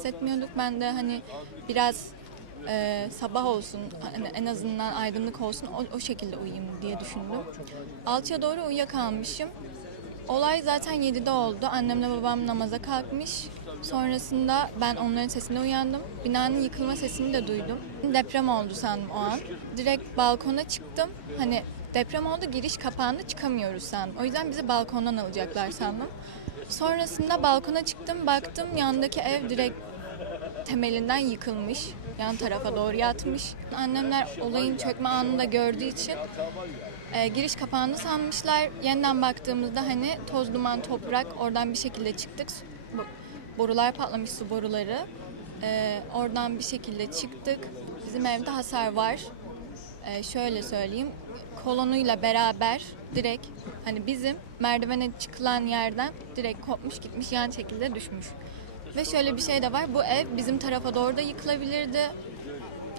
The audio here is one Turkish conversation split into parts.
hissetmiyorduk. Ben de hani biraz e, sabah olsun hani en azından aydınlık olsun o, o şekilde uyuyayım diye düşündüm. 6'ya doğru uyuyakalmışım. Olay zaten 7'de oldu. Annemle babam namaza kalkmış. Sonrasında ben onların sesine uyandım. Binanın yıkılma sesini de duydum. Deprem oldu sandım o an. Direkt balkona çıktım. Hani deprem oldu giriş kapandı çıkamıyoruz sandım. O yüzden bizi balkondan alacaklar sandım. Sonrasında balkona çıktım baktım yandaki ev direkt temelinden yıkılmış. Yan tarafa doğru yatmış. Annemler olayın çökme anını da gördüğü için e, giriş kapandı sanmışlar. Yeniden baktığımızda hani toz duman toprak oradan bir şekilde çıktık. Borular patlamış su boruları. E, oradan bir şekilde çıktık. Bizim evde hasar var. E, şöyle söyleyeyim. Kolonuyla beraber direkt hani bizim merdivene çıkılan yerden direkt kopmuş gitmiş yan şekilde düşmüş. Ve şöyle bir şey de var. Bu ev bizim tarafa doğru da yıkılabilirdi.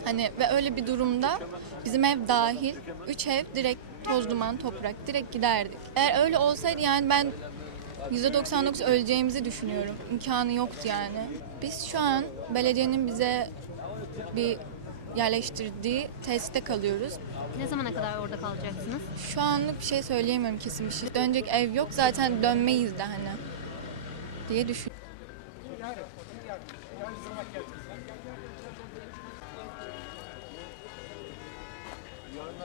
Hani ve öyle bir durumda bizim ev dahil 3 ev direkt toz duman toprak direkt giderdik. Eğer öyle olsaydı yani ben %99 öleceğimizi düşünüyorum. İmkanı yoktu yani. Biz şu an belediyenin bize bir yerleştirdiği tesiste kalıyoruz. Ne zamana kadar orada kalacaksınız? Şu anlık bir şey söyleyemiyorum kesin bir şey. Dönecek ev yok zaten dönmeyiz de hani diye düşün. Yarın